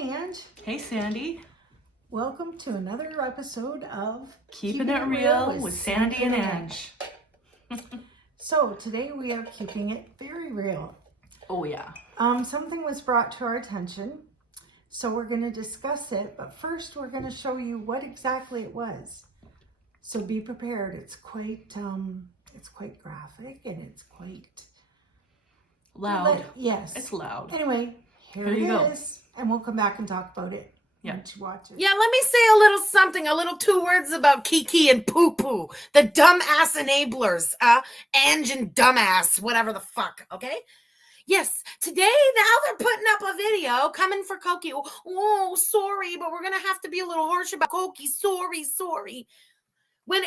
Ange. Hey, Sandy. Welcome to another episode of Keeping It Real with Sandy and Ange. So today we are keeping it very real. Oh, yeah. Something was brought to our attention, so we're going to discuss it. But first, we're going to show you what exactly it was. So be prepared. It's quite graphic and it's quite Loud. Yes, it's loud. Anyway, here it is, and we'll come back and talk about it. Yeah. Once you watch it. Yeah, let me say a little something, a little 2 words about Kiki and Poo Poo, the dumbass enablers, Ange and dumbass, whatever the fuck, okay? Yes, today, now they're putting up a video coming for Koki. Oh, sorry, but we're gonna have to be a little harsh about Koki. Sorry. When,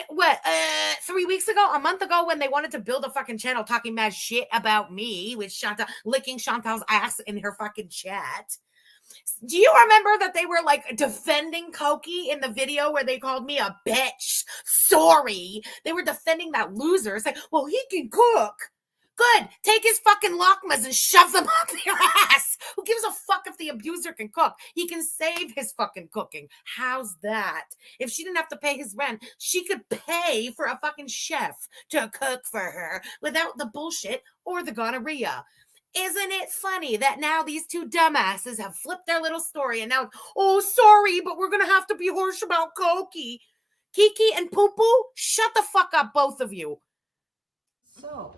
3 weeks ago, a month ago, when they wanted to build a fucking channel talking mad shit about me with Chantal, licking Chantal's ass in her fucking chat. Do you remember that they were like defending Koki in the video where they called me a bitch? Sorry. They were defending that loser. It's like, well, he can cook. Good. Take his fucking lakmas and shove them up your ass. Who gives a fuck if the abuser can cook? He can save his fucking cooking. How's that? If she didn't have to pay his rent, she could pay for a fucking chef to cook for her without the bullshit or the gonorrhea. Isn't it funny that now these two dumbasses have flipped their little story and now, oh, sorry, but we're going to have to be harsh about Koki. Kiki and Poo Poo, shut the fuck up, both of you. So,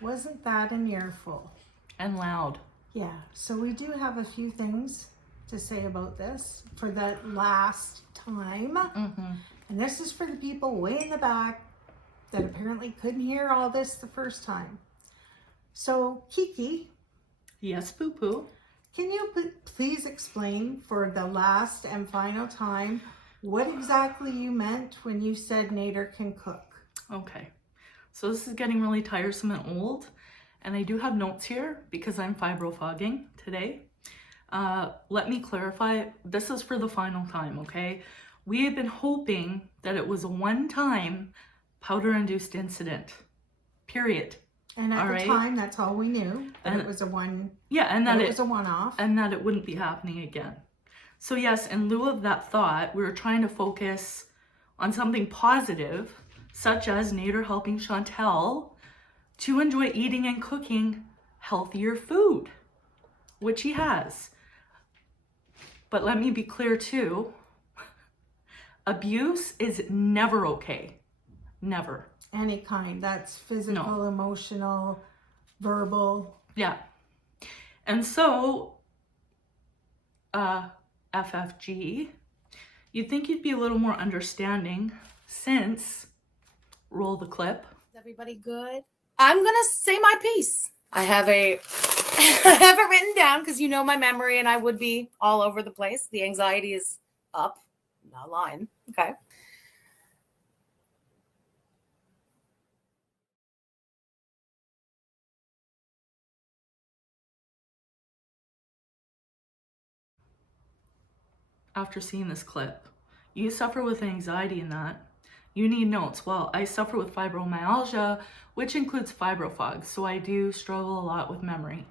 wasn't that an earful? And loud. Yeah, so we do have a few things to say about this for that last time. Mm-hmm. And this is for the people way in the back that apparently couldn't hear all this the first time. So, Kiki. Yes, Poo Poo. Can you please explain for the last and final time what exactly you meant when you said Nader can cook? Okay. So this is getting really tiresome and old. And I do have notes here because I'm fibrofogging today. Let me clarify. This is for the final time, okay? We have been hoping that it was a one-time powder-induced incident. Period. And at the time, that's all we knew. That it was a it was a one-off. And that it wouldn't be happening again. So yes, in lieu of that thought, we were trying to focus on something positive, such as Nader helping Chantal to enjoy eating and cooking healthier food, which he has. But let me be clear too, abuse is never okay. Never. Any kind. That's physical, emotional, verbal. Yeah. And so, FFG, you'd think you'd be a little more understanding since, roll the clip. Is everybody good? I'm going to say my piece. I have it written down because you know my memory and I would be all over the place. The anxiety is up, not lying. Okay. After seeing this clip, you suffer with anxiety in that. You need notes. Well, I suffer with fibromyalgia, which includes fibrofog, so I do struggle a lot with memory.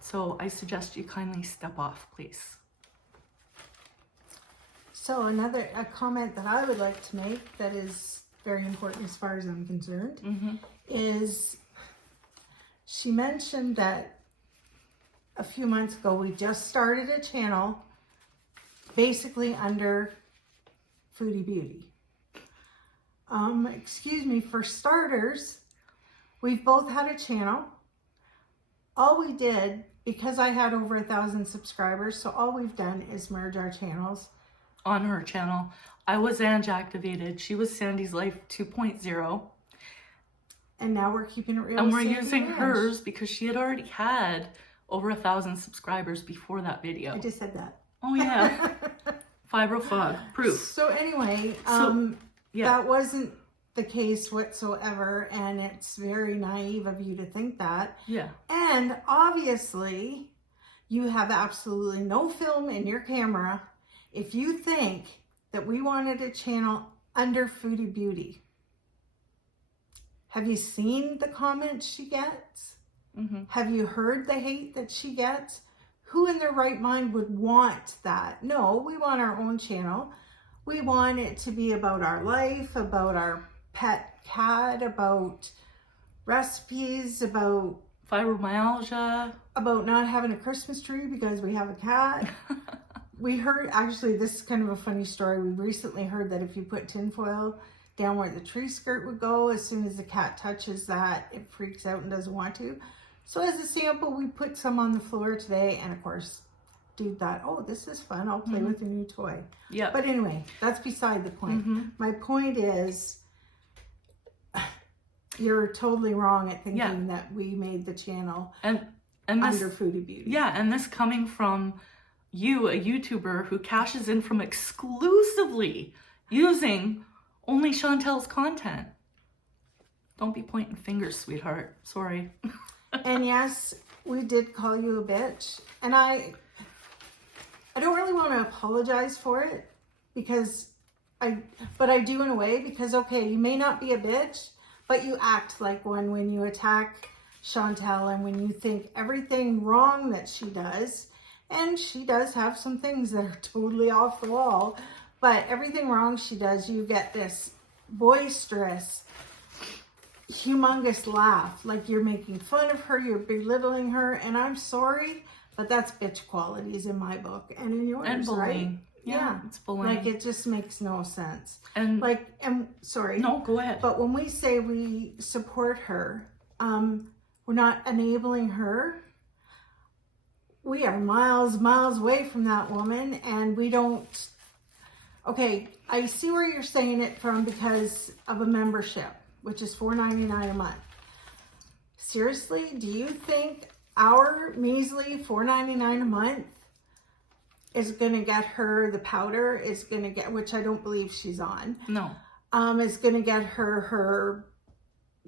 So I suggest you kindly step off, please. So a comment that I would like to make that is very important as far as I'm concerned is she mentioned that a few months ago, we just started a channel basically under Foodie Beauty. Excuse me, for starters, we've both had a channel. All we did, because I had over 1,000 subscribers, so all we've done is merge our channels. On her channel, I was Ange activated. She was Sandy's Life 2.0. And now we're keeping it real. And we're using hers because she had already had over 1,000 subscribers before that video. I just said that. Oh yeah. Fibrofog proof. So anyway, that wasn't the case whatsoever, and it's very naive of you to think that. Yeah. And obviously, you have absolutely no film in your camera if you think that we wanted a channel under Foodie Beauty. Have you seen the comments she gets? Have you heard the hate that she gets? who in their right mind would want that? No, we want our own channel. We want it to be about our life, about our pet cat, about recipes, about fibromyalgia, about not having a Christmas tree because we have a cat. We heard, actually, this is kind of a funny story. We recently heard that if you put tinfoil down where the tree skirt would go, as soon as the cat touches that, it freaks out and doesn't want to. So as a sample, we put some on the floor today, and of course, dude thought, oh, this is fun. I'll play with a new toy. Yeah. But anyway, that's beside the point. My point is, you're totally wrong at thinking that we made the channel and under Foodie Beauty. Yeah, and this coming from you, a YouTuber who cashes in from exclusively using only Chantel's content. Don't be pointing fingers, sweetheart. Sorry. And yes, we did call you a bitch. And I don't really want to apologize for it but I do in a way because, okay, you may not be a bitch, but you act like one when you attack Chantel and when you think everything wrong that she does, and she does have some things that are totally off the wall, but everything wrong she does, you get this boisterous, humongous laugh, like you're making fun of her, you're belittling her, and I'm sorry, but that's bitch qualities in my book and in yours, And bullying. right? Yeah, it's bullying. Like it just makes no sense. And sorry. no, go ahead. But when we say we support her, we're not enabling her. We are miles away from that woman, and we don't. Okay, I see where you're saying it from because of a membership, which is $4.99 a month. Seriously, do you think our measly $4.99 a month is gonna get her the powder? Is gonna get, which I don't believe she's on. No. Is gonna get her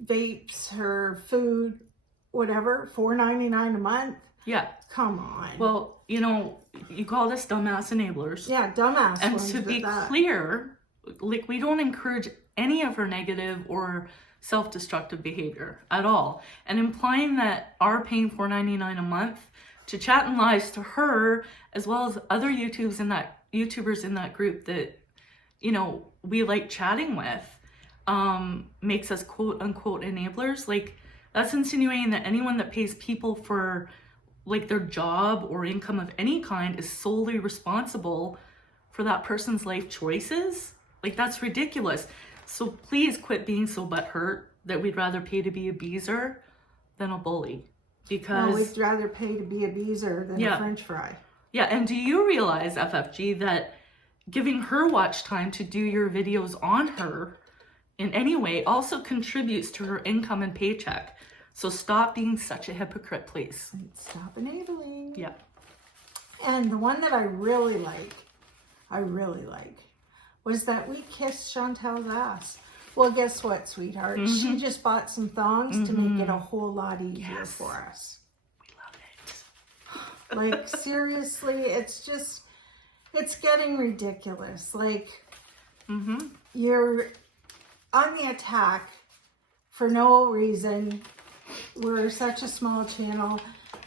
vapes, her food, whatever, $4.99 a month? Yeah. Come on. Well, you called us dumbass enablers. Yeah, dumbass. And ones to with be that. clear, like, we don't encourage any of her negative or self-destructive behavior at all. And implying that our paying $4.99 a month to chat and lies to her, as well as other YouTubers in that group that, we like chatting with, makes us quote unquote enablers. Like, that's insinuating that anyone that pays people for like their job or income of any kind is solely responsible for that person's life choices. Like, that's ridiculous. So please quit being so butthurt that we'd rather pay to be a beezer than a bully. Because we'd rather pay to be a beezer than a French fry. Yeah, and do you realize, FFG, that giving her watch time to do your videos on her in any way also contributes to her income and paycheck? So stop being such a hypocrite, please. Stop enabling. Yeah. And the one that I really like, was that we kissed Chantel's ass. Well, guess what, sweetheart? She just bought some thongs to make it a whole lot easier for us. We love it. Like, seriously, it's getting ridiculous. Like, you're on the attack for no reason. We're such a small channel.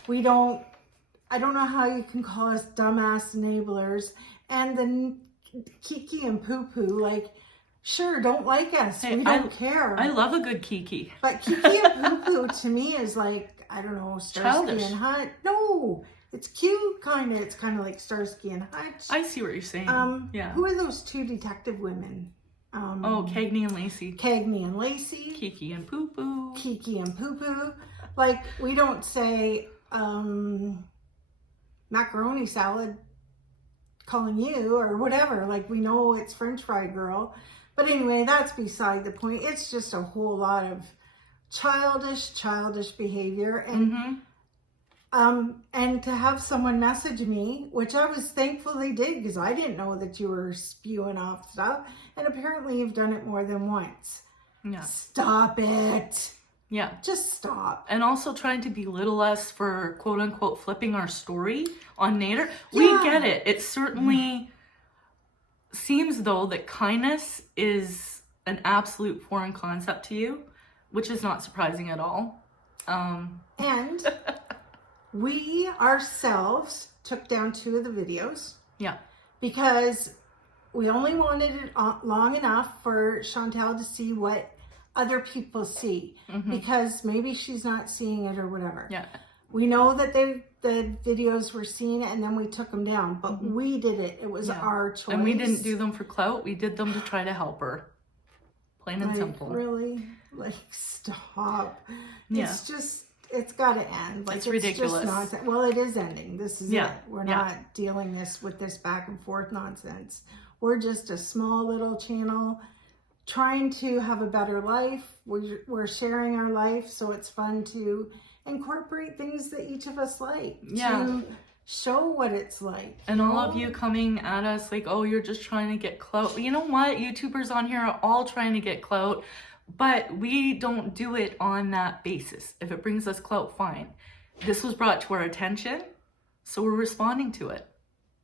I don't know how you can call us dumbass enablers. And then Kiki and Poo Poo, like, sure, don't like us. Hey, we don't care. I love a good Kiki. But Kiki and Poo Poo to me is like, I don't know, Starsky and Hutch. No, it's cute, kind of. It's kind of like Starsky and Hutch. I see what you're saying. Yeah. Who are those two detective women? Cagney and Lacey. Cagney and Lacey. Kiki and Poo Poo. Kiki and Poo Poo. Like, we don't say macaroni salad calling you or whatever. Like, we know it's French fry girl. But anyway, that's beside the point. It's just a whole lot of childish behavior. And to have someone message me, which I was thankful they did because I didn't know that you were spewing off stuff. And apparently you've done it more than once. Yeah. Stop it. Yeah. Just stop. And also trying to belittle us for quote unquote flipping our story on Nader. Yeah. We get it. It certainly seems though that kindness is an absolute foreign concept to you, which is not surprising at all. And we ourselves took down 2 of the videos. Yeah. Because we only wanted it long enough for Chantel to see what other people see. Because maybe she's not seeing it or whatever. Yeah. We know that the videos were seen and then we took them down. But we did it. It was our choice. And we didn't do them for clout. We did them to try to help her. Plain and simple. Really? Like, stop. Yeah. It's just, it's got to end. Like, it's ridiculous. Just nonsense. Well, it is ending. This is Yeah. it. We're not dealing with this back and forth nonsense. We're just a small little channel trying to have a better life. We're sharing our life, so it's fun to incorporate things that each of us like. Yeah. To show what it's like. And all of you coming at us like, oh, you're just trying to get clout. You know what? YouTubers on here are all trying to get clout, but we don't do it on that basis. If it brings us clout, fine. This was brought to our attention, so we're responding to it.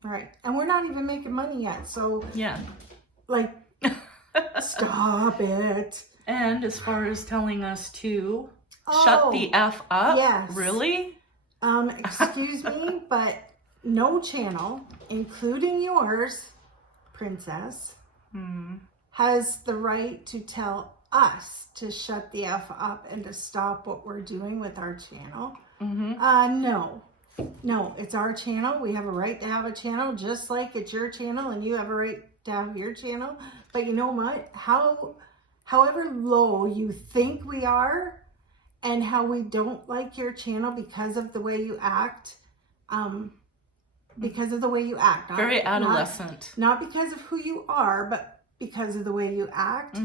Right. And we're not even making money yet, so Yeah. like, stop it. And as far as telling us to shut the F up, yes. Really? Excuse me, but no channel, including yours, Princess, has the right to tell us to shut the F up and to stop what we're doing with our channel. No, it's our channel. We have a right to have a channel, just like it's your channel and you have a right to have your channel. But you know what? However low you think we are, and how we don't like your channel because of the way you act, Very adolescent. Not because of who you are, but because of the way you act.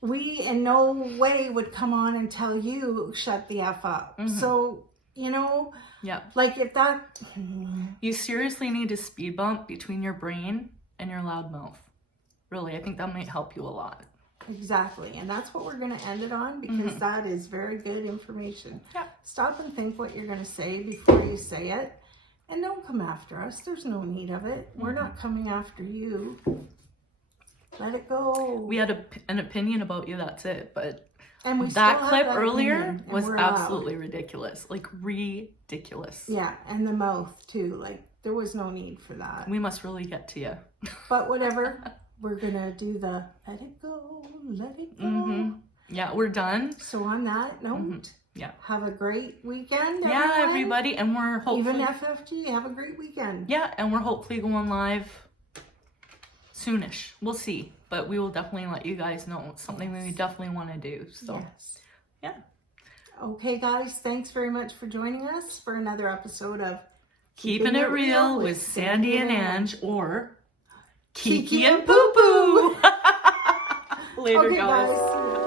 We in no way would come on and tell you shut the F up. So, you know, like if that... You seriously need a speed bump between your brain and your loud mouth. Really, I think that might help you a lot. Exactly. And that's what we're going to end it on, because that is very good information. Yeah. Stop and think what you're going to say before you say it. And don't come after us. There's no need of it. We're not coming after you. Let it go. We had an opinion about you, that's it. But and we that still clip have that earlier opinion, and was we're absolutely allowed. ridiculous. Like, ridiculous. Yeah, and the mouth too. Like, there was no need for that. We must really get to you. But whatever. We're going to do the let it go, let it go. Yeah, we're done. So on that note, Yeah. have a great weekend, Yeah, everybody. And we're hopefully... Even FFG, have a great weekend. Yeah, and we're hopefully going live soonish. We'll see. But we will definitely let you guys know. It's something we definitely want to do. So, yeah. Okay, guys. Thanks very much for joining us for another episode of Keeping It Real with Sandy and Ange, or Kiki and Poo Poo. Later, Okay, guys. guys.